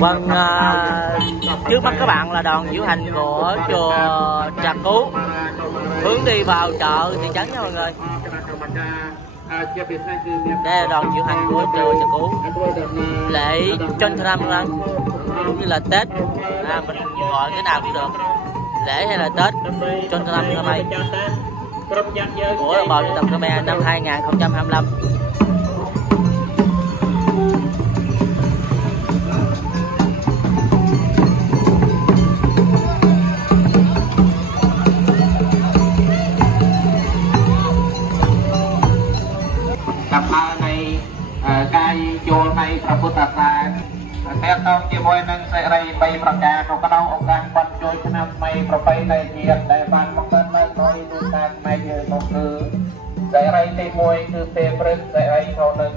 Vâng, trước mắt các bạn là đoàn diễu hành của chùa Trà Cứu hướng đi vào chợ thị trấn nha mọi người. Đây là đoàn diễu hành của chùa Trà Cứu, lễ Chôn Nam như là Tết, mình gọi cái nào cũng được, lễ hay là Tết Chôn Nam năm nay của đồng bào dân tộc Khmer năm 2025. Cái chôn này Phật Phật Tà theo tông chỉ môi nâng sẽ rây bayประការក្នុងក្នុងអង្គការបាត់ជួយឆ្នាំថ្មីប្រពៃណីជាតិដែលបានមកដល់នៅក្នុងទូតាផ្នែកយើងនោះគឺសេរីទី1គឺពេលព្រឹកសេរីទៅនឹង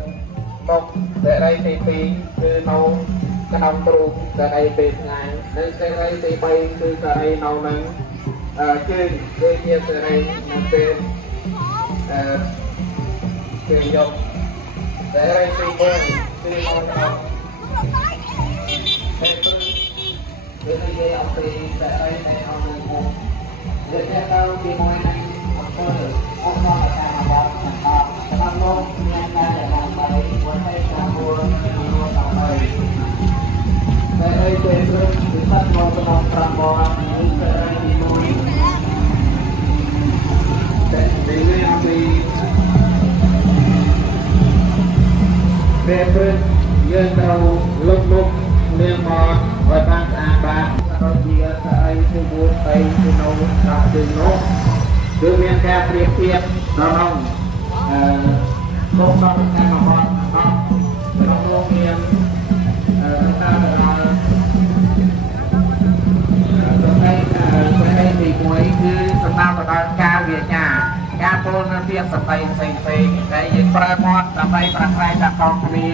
មុខសេរីទី2គឺនៅក្នុងទ្រូងសេរីពេលថ្ងៃនិងសេរីទី3គឺសេរីនៅនឹងជើងគឺជាសេរីនៅពេលពេលយកសេរីទី1គឺនៅក្នុងពេលព្រឹកគឺនិយាយអំពីសេរីដែលនៅក្នុងមុខដែលទៅជាមួយនឹងអង្គអង្គការអបអរសាទរតាមលោកមានការដំណើរទៅวันที่3រួចដើម្បីតែអីពេលព្រឹកគឺបាត់មកដល់5ម៉ោងហើយសេរីទី1តែនិយាយអំពីពេលព្រឹកយើងត្រូវលុបមុខលាងមាត់ឲ្យបានស្អាតបាតដល់ជាស្អីគឺមួយទៅនៅដល់ជើងនោះគឺមានការប្រៀបធៀបដល់ក្នុងក្នុងការមកដល់ក្នុងនោះមានការដល់ទី1គឺសំដៅទៅដល់ការវាចាការពោលនៅពាក្យសម្ដីផ្សេងៗដែលយើងប្រើមាត់ដើម្បីប្រែដាក់កងគ្នា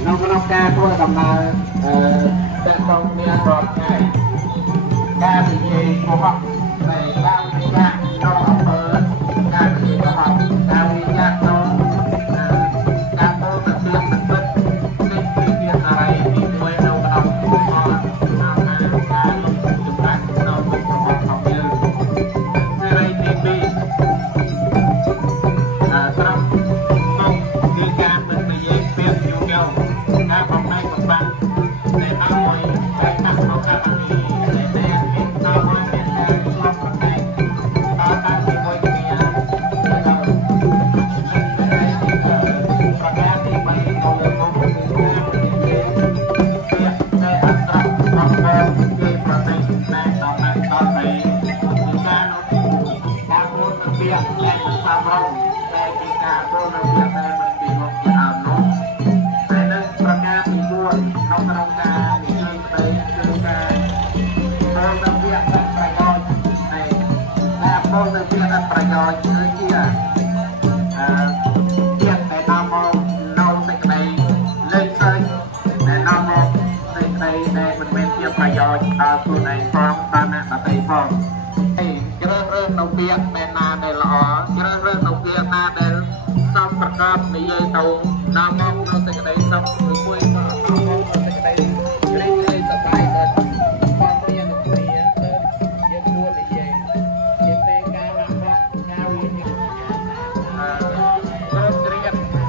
ក្នុងការធ្វើដំណើរដាក់កងគ្នារាល់ថ្ងៃការនិយាយកុហកនៃការវិញ្ញាដល់អំពើការនិយាយកុហកការវិញ្ញាដល់ការពោលទៅពាក្យពិតនេះគឺជាอะไรទីមួយនៅក្នុងការសម្រាប់ក្នុងមុខរបស់យើងសេរីទី2ត្រង់មកគឺការមិននិយាយពាក្យយូរយូរការបំណែកបំបាក់តែឲ្យតែដាក់មកការនេះតែមានតាមឲ្យមានការឆ្លងប្រកែកតាមតាមជាមួយគ្នាដល់ប្រកាសទី3នៅលើមុខគឺតែអត្តរបស់គេប្រទេសតែដល់តែដល់តែការការพูดมันเปลี่ยนแปลงเป็นความร้อนแต่มีการพูดมันเปลี่ยนแปลงมันเป็นลมเป็นอารมณ์แต่ในประการที่ด้วยนอกจากการที่เคยไปคือการพูดมันเปลี่ยนแปลงประโยชน์ในการพูดมันเปลี่ยนแปลงประโยชน์คือที่เปลี่ยนในนามองนองในในเล่นเซนในนามองในในในมันเป็นเปลี่ยนประโยชน์ต่อตัวในฟองตอนนั้นต่อไปฟองเรื่องนกเบี้ยแม่นาในหล่อเรื่องนกเบี้ยนาในซ้ำประกอบในยัยเตานามองเราแต่กระไดซ้ำหรือมวยก็นามองเราแต่กระไดเล่นเลยสบายเลยความเรียนนกเบี้ยเติมยังพูดในยัยยังแต่การรักษาการวิญญาณเริ่มเรียนไม่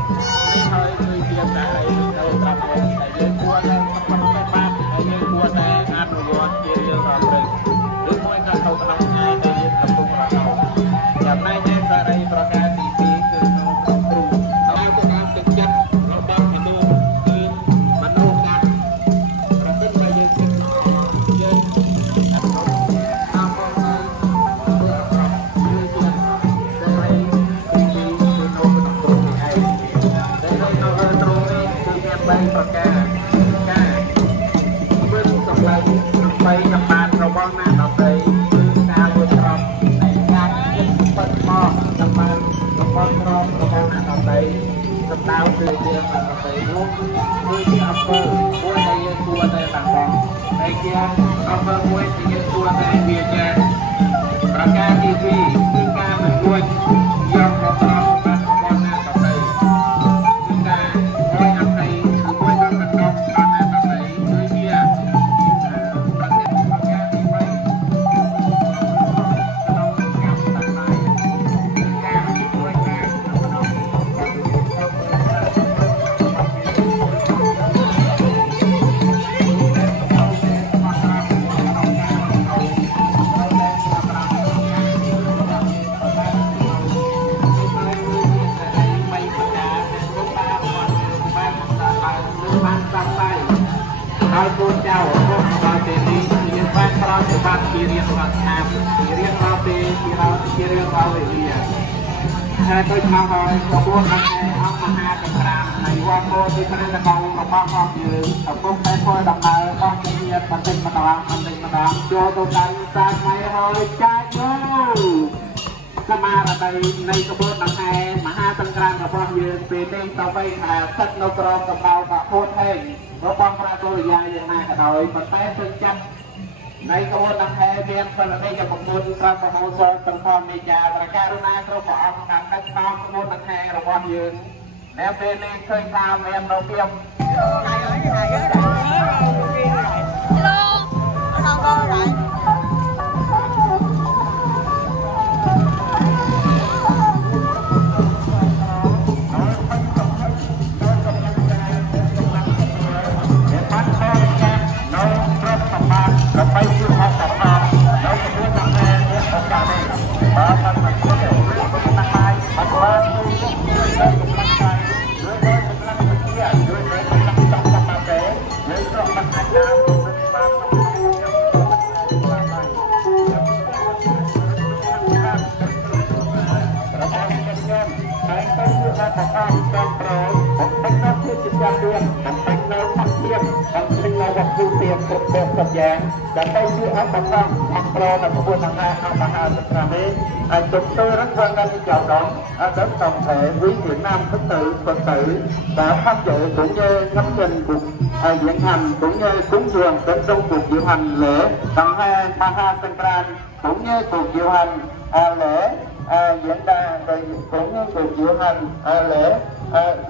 เคยคุยเกี่ยวกับเราตรับแต่ยังกลัวแต่มันไม่บ้าแต่ยังกลัวแต่งานรวมเกี่ยวกับเรื่องหรือมวยก็เขาทำงานในอย่างไรเนี่ยสารประการที่ปีคือครูเราจะนำตึกจัดเราบ้างให้ดูคือบรรลุงานประพฤติไปยืนยืนตามมองเพื่อปรับยืนสารที่ปีคือโน้ตตรงนี้แต่โน้ตตรงนี้คือแค่ใบประกาศการเพื่อสำหรับไปกับบ้านเราบ้างนะเราไปคือการรวมรวมปัดหม้อน้ำมันน้ำมันร้อนน้ำมันน้ำใสน้ำตาลคือเดียวกันน้ำใสลูกคือที่อัปเปอร์ม้วนในเย็นตัวในต่างกันในเกียร์อัปเปอร์ม้วนในเย็นตัวในเบียร์แจประการที่สี่คือการเหมือนด้วยยอมรับน้ำมันน้ำมันน้ำใสคือการม้วนน้ำใสคือม้วนน้ำมันน้ำใสคือเกียร์ បានតាមដៃហើយគូចៅរបស់ដល់ពេលនេះយើងបានប្រតិបត្តិជារៀងរាល់ឆ្នាំជារៀងរាល់ពេលជារៀងរាល់វេលាហើយដូចមកហើយក្បួនខាងអង្គមហាចក្រាមនៃវត្តពោធិ៍ព្រះនគររបស់ផងយើងកំពុងតែធ្វើដំណើររបស់ជំនាញបន្តិចម្ដងចូលទៅកាន់សាថ្មីហើយចាច់យោសមារតីនៃក្បួនដង្ហែមហាសង្ក្រាមរបស់យើងពេលនេះទៅបីថាស្ថិតនៅក្រោមកម្ដៅបពុទ្ធហេងរបស់ព្រះកុលយាយ៉ាងណាក៏ដោយប៉ុន្តែទើបចាប់នៃក្បួនដង្ហែមានសិលនិកប្រមុនព្រះមហោសថទាំងផងមេចាប្រកាសរុណាគ្រប់ព្រះអង្គបានដឹកនាំក្បួនដង្ហែរបស់យើងដែលពេលនេះឃើញថាមាននៅភាព อย่างแต่ไปที่อัปปะทังอัปโปรนักบุญนักงานอัปมหาสนามิอันจุดตัวรักวันนั้นที่เจ้าน้องอันดับtổng thể quý Việt Nam Phật tử đã phát dạy cũng như ngắm nhìn cuộc diễn hành cũng như cúng dường đến trong cuộc diệu hành lễ tặng hai Maha Sankran cũng như cuộc diệu hành lễ diễn đàn rồi cũng như cuộc diệu hành lễ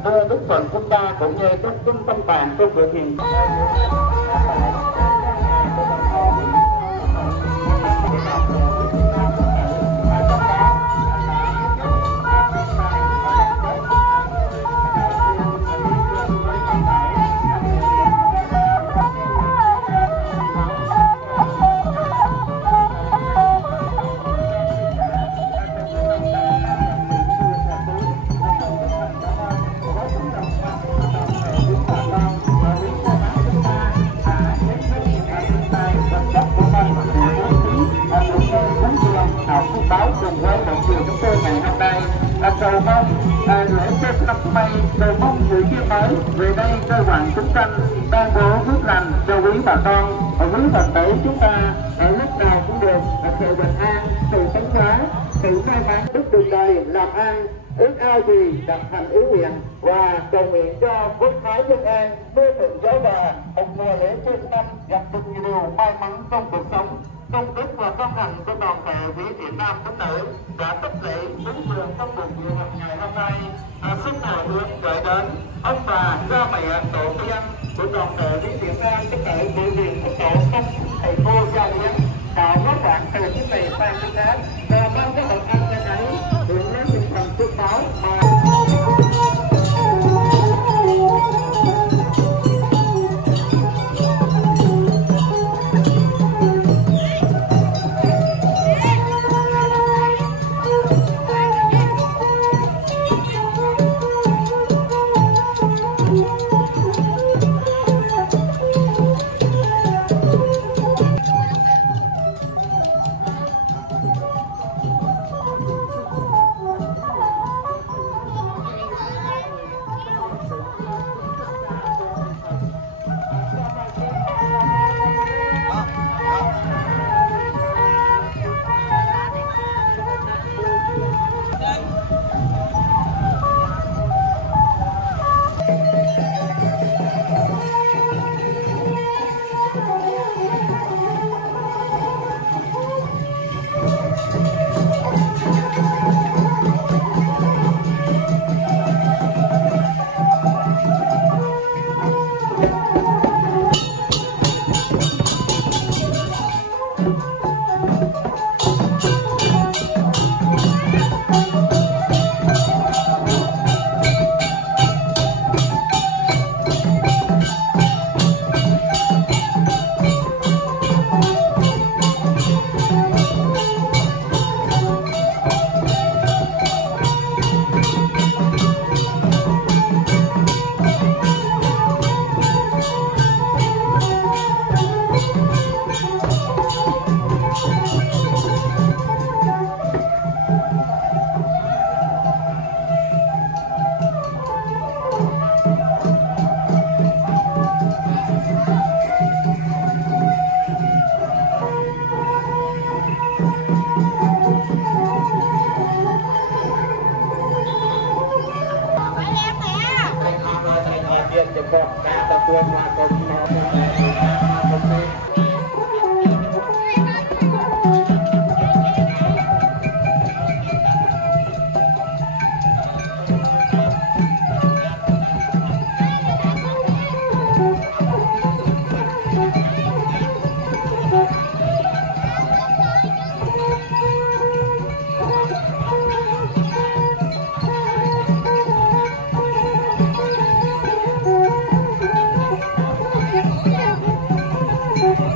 đưa Đức Phật chúng ta cũng như các trung tâm bản trong việc hiện báo cùng với mọi người chúng tôi ngày hôm nay cầu mong lễ Tết năm nay cầu mong người kia mới về đây kêu gọi chúng sanh ban bố phước lành cho quý bà con quý Phật tử chúng ta ở lúc nào cũng được sự bình an, sự tấn hóa, sự may mắn đức đường đời làm ăn ước ao gì đạt thành ý nguyện và cầu nguyện cho quốc thái dân an mưa thuận gió hòa một mùa lễ Tết năm gặp được nhiều điều may mắn trong cuộc sống. Công đức và công hành của toàn thể quý Việt Nam Phật tử đã tích lũy đúng đường trong buổi diệu hành ngày hôm nay. Xin nào hướng gửi đến ông bà, cha mẹ, tổ tiên của toàn thể quý Việt Nam Phật tử của viện Phật tổ các thầy cô gia đình tạo góp khoảng từ những ngày sang đến Tết và mong các bậc anh nhân ấy hướng đến tinh thần phước báo mà Hãy subscribe cho kênh Ghiền Mì Gõ để không bỏ lỡ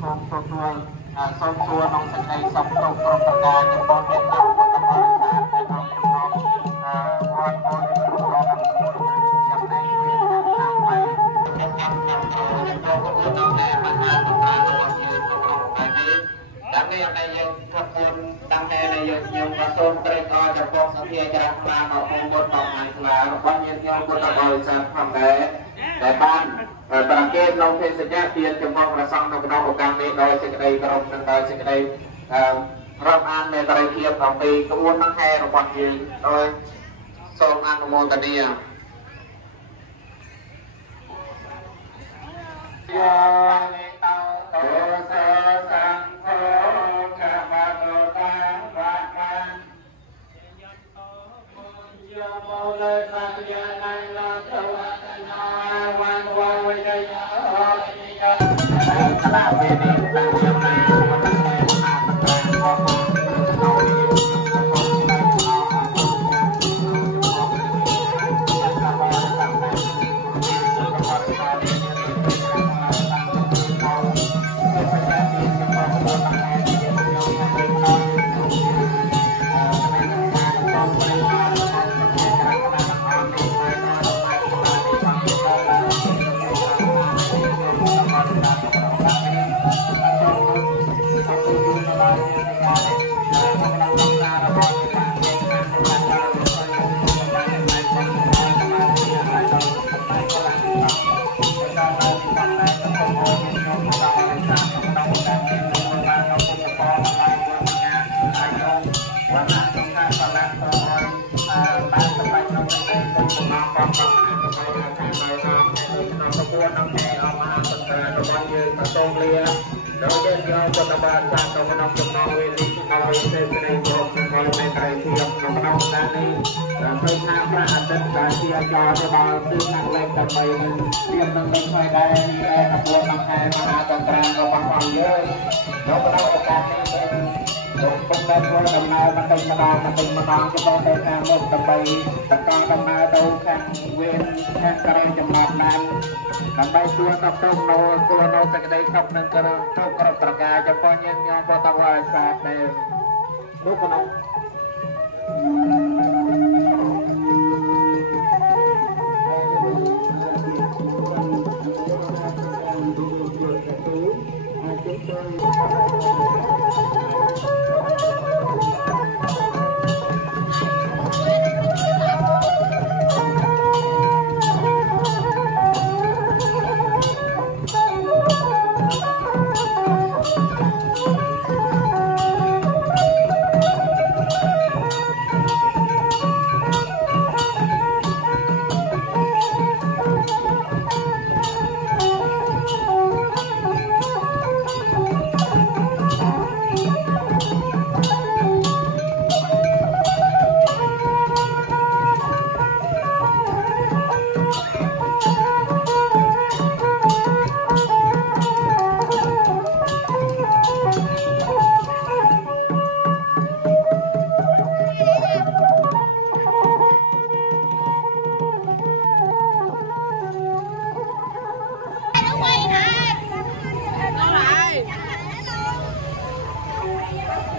សូមទទួលសូមសួរក្នុងសេចក្តីសុខទុក្ខគ្រប់ប្រការចំពោះអ្នកទាំងពុទ្ធបរិស័ទដែលក្នុងចំណោមវត្តបរិស័ទរបស់ចំណែកវាតាមបីដើម្បីឲ្យយើងខំយើងដើម្បីឲ្យយើងខ្ញុំក៏សូមត្រេកអរចំពោះសភាចារខ្លារបស់ពុទ្ធរបស់ឯខ្លារបស់ញាតិញោមពុទ្ធបរិស័ទផងដែរដែលបានប្រកេតក្នុងទេសញ្ញាទានចំពោះព្រះសង្ឃនៅក្នុងឱកាសនេះដោយសេចក្តីគោរពនិងដោយសេចក្តីរាប់អានមេត្រីភាពអំពីក្បួនដង្ហែរបស់យើងដោយសូមអនុមោទនាយានិតោទោសសង្ឃោកមតោតាវាបានយោមោលេបញ្ញាណៃលតវតនាវានវវិយយោកលាវេនីតាមយ៉ាងណាដោយយើងយកទៅបានតាមក្នុងចំណងវេលាដោយសេចក្តីគោរពនិងមេត្រីភាពក្នុងការនេះដើម្បីថាព្រះអាទិត្យដែលជាចរទៅដល់ទីណាក់លែងដើម្បីនឹងទៀមនឹងហើយដែរនេះឯកពួនដង្ហែមហាចន្ទ្រារបស់អង្គយើងនៅក្នុងឱកាសនេះពុំបានធ្វើដំណើរបន្តិចម្ដងចំណងទៅខាងមុខដើម្បីតកដំណើរទៅខាងវេនខាងក្រោយចំណត់បានដើម្បីទួតទៅនៅសេចក្តីសុខនិងគ្រប់ប្រការចំពោះញាតិញោមពុទ្ធបរិស័ទដែលនោះក្នុង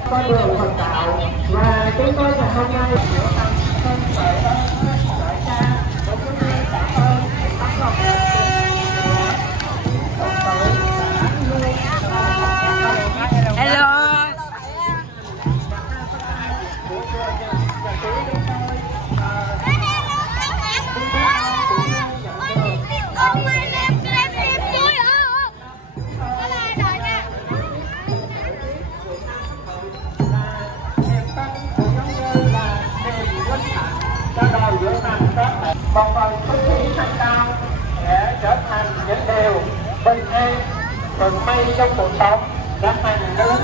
con đường Phật đạo và chúng tôi ngày hôm nay của tăng thân tại cha của chúng tôi cảm ơn các ngọc hello. Một phần không khí thanh cao sẽ trở thành những điều bình an phần may trong cuộc sống đã thành lớn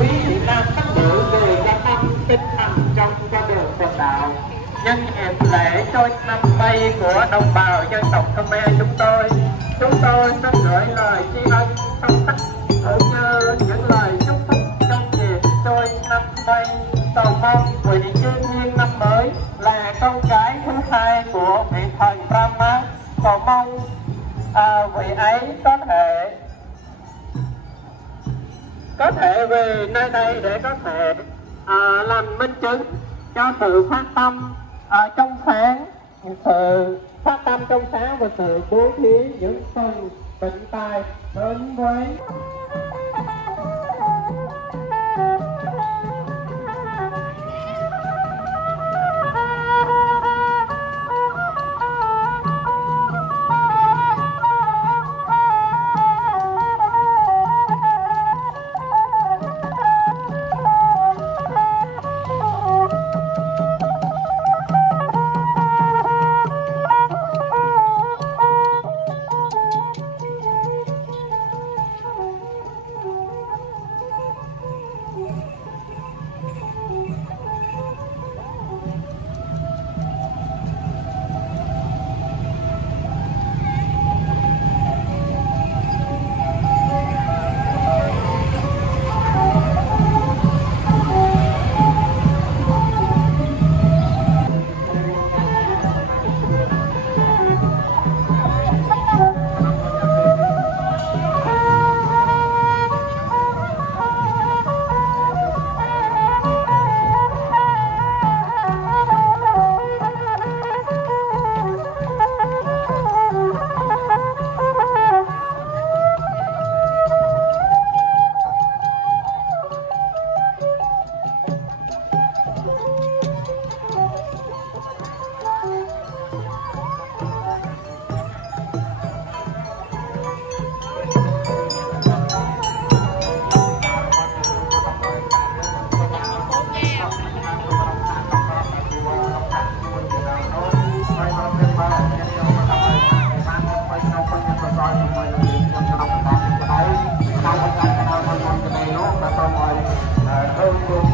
quý vị nam các biểu về gia tâm tinh thần trong con đường Phật đạo. Nhân dịp lễ trôi năm bay của đồng bào dân tộc Khmer chúng tôi xin gửi lời tri ân sâu sắc cũng như những lời chúc phúc trong dịp trôi năm bay. Cầu mong vị chuyên viên năm mới là con gái thứ hai của vị thần Brahma. Cầu mong vị ấy có thể có thể về nơi đây để có thể làm minh chứng cho sự phát tâm trong sáng, sự phát tâm trong sáng và sự bố thí những phần bệnh tài đến với Hãy subscribe cho kênh Ghiền Mì Gõ để không bỏ lỡ những video hấp dẫn.